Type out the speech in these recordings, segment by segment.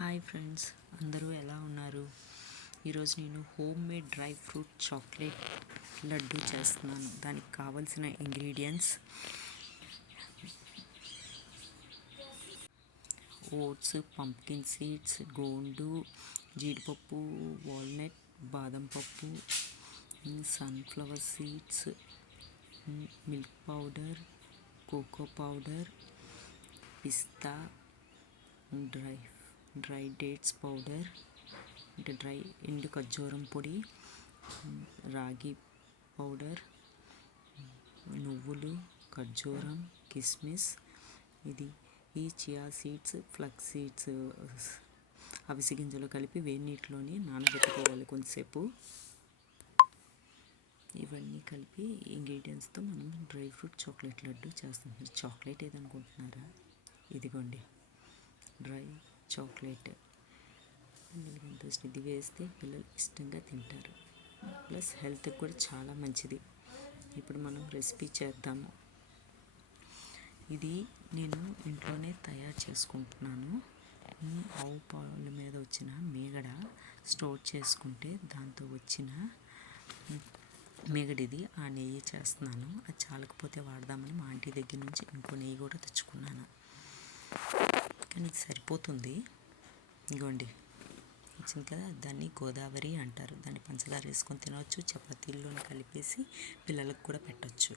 Hi friends, అందరూ ఎలా ఉన్నారు? ఈరోజు నేను home made dry fruit chocolate laddu చేస్తున్నాను. దానికి కావలసిన ఇంగ్రీడియంట్స్: ఓట్స్, పంప్కిన్ సీడ్స్, గోండు, జీడిపప్పు, వాల్నట్, బాదం పప్పు, sunflower seeds, milk powder, cocoa powder, పిస్తా, డ్రై డేట్స్ పౌడర్ అంటే ఎండు ఖర్జూరం పొడి, రాగి పౌడర్, నువ్వులు, ఖర్జూరం, కిస్మిస్. ఈ చియా సీడ్స్, ఫ్లక్స్ సీడ్స్, అవిసె గింజలు కలిపి వేడి నీటిలోని నానబెట్టుకోవాలి కొంతసేపు. ఇవన్నీ కలిపి ఇంగ్రీడియంట్స్తో మనం డ్రై ఫ్రూట్ చాక్లెట్ లడ్డు చేస్తాం. మీరు చాక్లెట్ ఏదనుకుంటున్నారా? ఇదిగోండి డ్రై చాక్లెట్. పిల్లలకి ఇంట్రెస్ట్, ఇది వేస్తే పిల్లలు ఇష్టంగా తింటారు. ప్లస్ హెల్త్కి కూడా చాలా మంచిది. ఇప్పుడు మనం రెసిపీ చేద్దాము. ఇది నేను ఇంట్లోనే తయారు చేసుకుంటున్నాను. ఆవు పాల మీద వచ్చిన మీగడ స్టోర్ చేసుకుంటే దాంతో వచ్చిన మీగడిది ఆ నెయ్యి చేస్తున్నాను. అది చాలకపోతే వాడదామని మా ఆంటీ దగ్గర నుంచి ఇంకో నెయ్యి కూడా తెచ్చుకున్నాను. కానీ ఇది సరిపోతుంది. ఇగోండి వచ్చింది కదా, దాన్ని గోదావరి అంటారు. దాన్ని పంచదార వేసుకొని తినవచ్చు, చపాతీల్లోని కలిపేసి పిల్లలకు కూడా పెట్టచ్చు.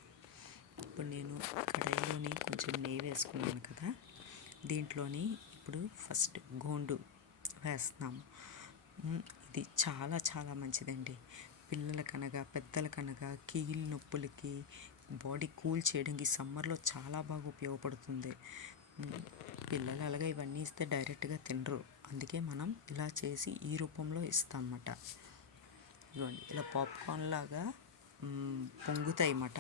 ఇప్పుడు నేను కడాయిలోని కొంచెం నెయ్యి వేసుకున్నాను కదా, దీంట్లోని ఇప్పుడు ఫస్ట్ గోండు వేస్తున్నాము. ఇది చాలా చాలా మంచిదండి. పిల్లలకనగా పెద్దలకనగా కీళ్ళ నొప్పులకి, బాడీ కూల్ చేయడానికి సమ్మర్లో చాలా బాగా ఉపయోగపడుతుంది. పిల్లలు అలాగే ఇవన్నీ ఇస్తే డైరెక్ట్గా తినరు. అందుకే మనం ఇలా చేసి ఈ రూపంలో ఇస్తామన్నమాట. ఇవ్వండి ఇలా పాప్కార్న్ లాగా పొంగుతాయి అన్నమాట.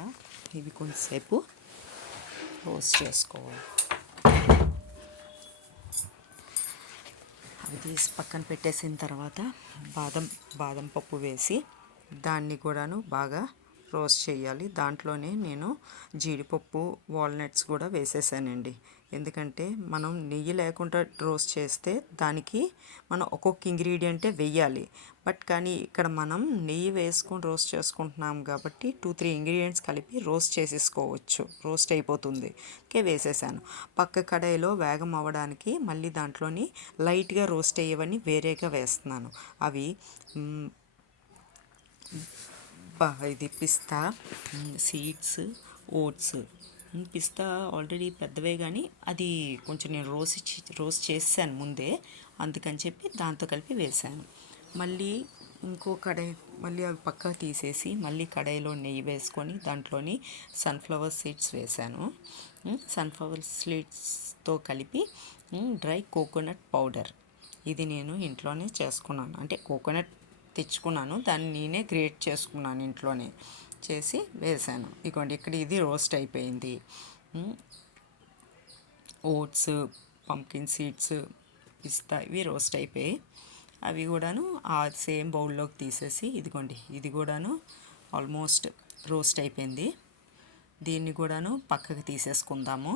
ఇవి కొంతసేపు రోస్ట్ చేసుకోవాలి. అవి తీసి పక్కన పెట్టేసిన తర్వాత బాదం పప్పు వేసి దాన్ని కూడాను బాగా రోస్ట్ చేయాలి. దాంట్లోనే నేను జీడిపప్పు, వాల్నట్స్ కూడా వేసేసానండి. ఎందుకంటే మనం నెయ్యి లేకుండా రోస్ట్ చేస్తే దానికి మనం ఒక్కొక్క ఇంగ్రీడియంటే వెయ్యాలి. కానీ ఇక్కడ మనం నెయ్యి వేసుకొని రోస్ట్ చేసుకుంటున్నాం కాబట్టి 2-3 ఇంగ్రీడియంట్స్ కలిపి రోస్ట్ చేసేసుకోవచ్చు. రోస్ట్ అయిపోతుంది. వేసేసాను. పక్క కడాయిలో వేగం అవ్వడానికి మళ్ళీ దాంట్లోని లైట్గా రోస్ట్ అయ్యేవన్నీ వేరేగా వేస్తున్నాను. అవి ఇది పిస్తా సీడ్స్, ఓట్స్. పిస్తా ఆల్రెడీ పెద్దవే, కానీ అది కొంచెం నేను రోస్ట్ చేసాను ముందే, అందుకని చెప్పి దాంతో కలిపి వేసాను. మళ్ళీ ఇంకో కడాయి మళ్ళీ అవి పక్కకు తీసేసి మళ్ళీ కడాయిలో నెయ్యి వేసుకొని దాంట్లోని సన్ఫ్లవర్ సీడ్స్ వేసాను. సన్ఫ్లవర్ సీడ్స్తో కలిపి డ్రై కోకోనట్ పౌడర్. ఇది నేను ఇంట్లోనే చేసుకున్నాను. అంటే కోకోనట్ తెచ్చుకున్నాను, దాన్ని నేనే గ్రేట్ చేసుకున్నాను, ఇంట్లోనే చేసి వేసాను. ఇదిగోండి ఇక్కడ ఇది రోస్ట్ అయిపోయింది. ఓట్స్, పంప్కిన్ సీడ్స్, పిస్తా ఇవి రోస్ట్ అయిపోయి అవి కూడాను ఆ సేమ్ బౌల్లోకి తీసేసి ఇదిగోండి ఇది కూడాను ఆల్మోస్ట్ రోస్ట్ అయిపోయింది. దీన్ని కూడాను పక్కకి తీసేసుకుందాము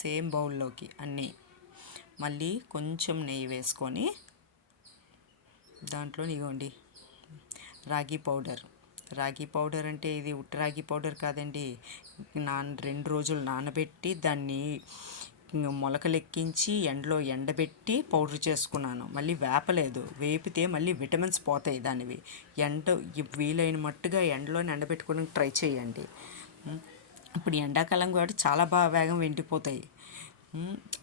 సేమ్ బౌల్లోకి అన్నీ. మళ్ళీ కొంచెం నెయ్యి వేసుకొని దాంట్లో ఇగోండి రాగి పౌడర్ అంటే ఇది ఉట్టి రాగి పౌడర్ కాదండి. 2 రోజులు నానబెట్టి దాన్ని మొలకలెక్కించి ఎండలో ఎండబెట్టి పౌడర్ చేసుకున్నాను. మళ్ళీ వేపలేదు, వేపితే మళ్ళీ విటమిన్స్ పోతాయి దానివి. వీలైన మట్టుగా ఎండలోనే ఎండబెట్టుకోవడానికి ట్రై చేయండి. ఇప్పుడు ఎండాకాలం కాబట్టి చాలా బాగా వేగం ఎండిపోతాయి.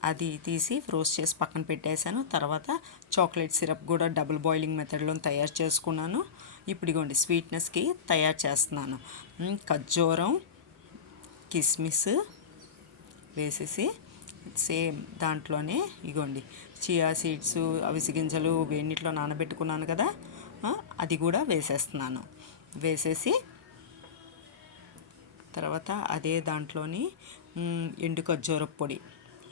అది తీసి రోస్ట్ చేసి పక్కన పెట్టేశాను. తర్వాత చాక్లెట్ సిరప్ కూడా డబుల్ బాయిలింగ్ మెథడ్లో తయారు చేసుకున్నాను. ఇప్పుడు ఇగోండి స్వీట్నెస్కి తయారు చేస్తున్నాను. ఖర్జూరం, కిస్మిస్ వేసేసి సేమ్ దాంట్లోనే ఇగోండి చియా సీడ్స్, అవిసె గింజలు వేడినీటిలో నానబెట్టుకున్నాను కదా, అది కూడా వేసేస్తున్నాను. వేసేసి తర్వాత అదే దాంట్లోని ఎండు ఖర్జూరపు పొడి.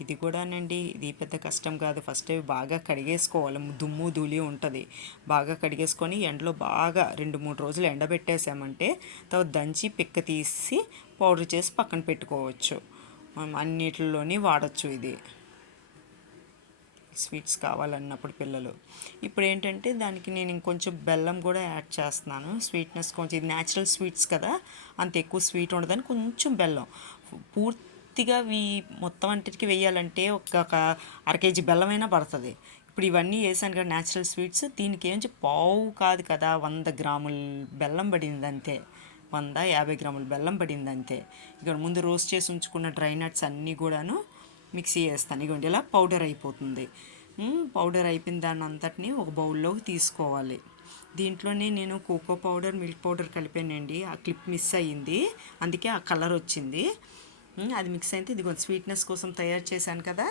ఇది కూడానండి, ఇది పెద్ద కష్టం కాదు. ఫస్ట్ అవి బాగా కడిగేసుకోవాలి, దుమ్ము ధూళి ఉంటుంది. బాగా కడిగేసుకొని ఎండలో బాగా 2-3 రోజులు ఎండబెట్టేసామంటే తర్వాత దంచి పిక్క తీసి పౌడర్ చేసి పక్కన పెట్టుకోవచ్చు. మనం అన్నిటిలోని వాడచ్చు. ఇది స్వీట్స్ కావాలన్నప్పుడు పిల్లలు. ఇప్పుడు ఏంటంటే దానికి నేను ఇంకొంచెం బెల్లం కూడా యాడ్ చేస్తున్నాను. స్వీట్నెస్ కొంచెం, ఇది న్యాచురల్ స్వీట్స్ కదా, అంత ఎక్కువ స్వీట్ ఉండదని కొంచెం బెల్లం. పూర్తిగా మొత్తం అంటికి వేయాలంటే ఒక అర కేజీ బెల్లమైనా పడుతుంది. ఇప్పుడు ఇవన్నీ వేసాను కదా న్యాచురల్ స్వీట్స్, దీనికి ఏంచి పావు కాదు కదా, 100 గ్రాముల బెల్లం పడింది అంతే. 150 గ్రాముల బెల్లం పడింది అంతే. ఇక్కడ ముందు రోస్ట్ చేసి ఉంచుకున్న డ్రై నట్స్ అన్నీ కూడాను మిక్సీ వేస్తాను. ఇగోండి ఇలా పౌడర్ అయిపోతుంది. పౌడర్ అయిపోయిన దాన్ని అంతటిని ఒక బౌల్లోకి తీసుకోవాలి. దీంట్లోనే నేను కోకో పౌడర్, మిల్క్ పౌడర్ కలిపానండి. ఆ క్లిప్ మిస్ అయ్యింది, అందుకే ఆ కలర్ వచ్చింది. అది మిక్స్ అయితే ఇది కొంచెం స్వీట్నెస్ కోసం తయారు చేశాను కదా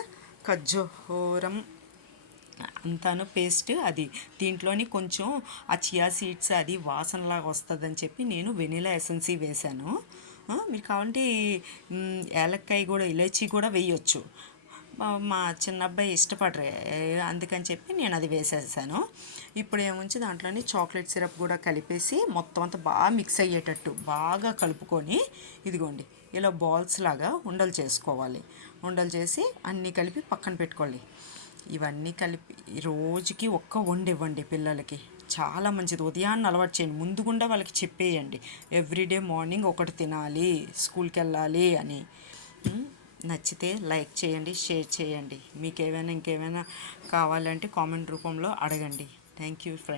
ఖర్జూరం అంతాను పేస్ట్. అది దీంట్లోని కొంచెం ఆ చియా సీడ్స్ అది వాసనలాగా వస్తుందని చెప్పి నేను వెనిలా ఎసెన్సీ వేశాను. మీరు కావాలంటే యాలక్కాయ కూడా, ఇలైచీ కూడా వేయొచ్చు. మా చిన్న అబ్బాయి ఇష్టపడరు, అందుకని చెప్పి నేను అది వేసేసాను. ఇప్పుడు ఏముంచి దాంట్లోని చాక్లెట్ సిరప్ కూడా కలిపేసి మొత్తం అంతా బాగా మిక్స్ అయ్యేటట్టు బాగా కలుపుకొని, ఇదిగోండి ఇలా బాల్స్ లాగా ఉండలు చేసుకోవాలి. ఉండలు చేసి అన్నీ కలిపి పక్కన పెట్టుకోవాలి. ఇవన్నీ కలిపి రోజుకి ఒక్క వండి ఇవ్వండి పిల్లలకి, చాలా మంచిది. ఉదయాన్నే అలవాటు చేయండి, ముందుగుండా వాళ్ళకి చెప్పేయండి ఎవ్రీడే మార్నింగ్ ఒకటి తినాలి స్కూల్కి వెళ్ళాలి అని. నచ్చితే లైక్ చేయండి, షేర్ చేయండి. మీకు ఇంకేమైనా కావాలంటే కామెంట్ రూపంలో అడగండి. Thank you friends.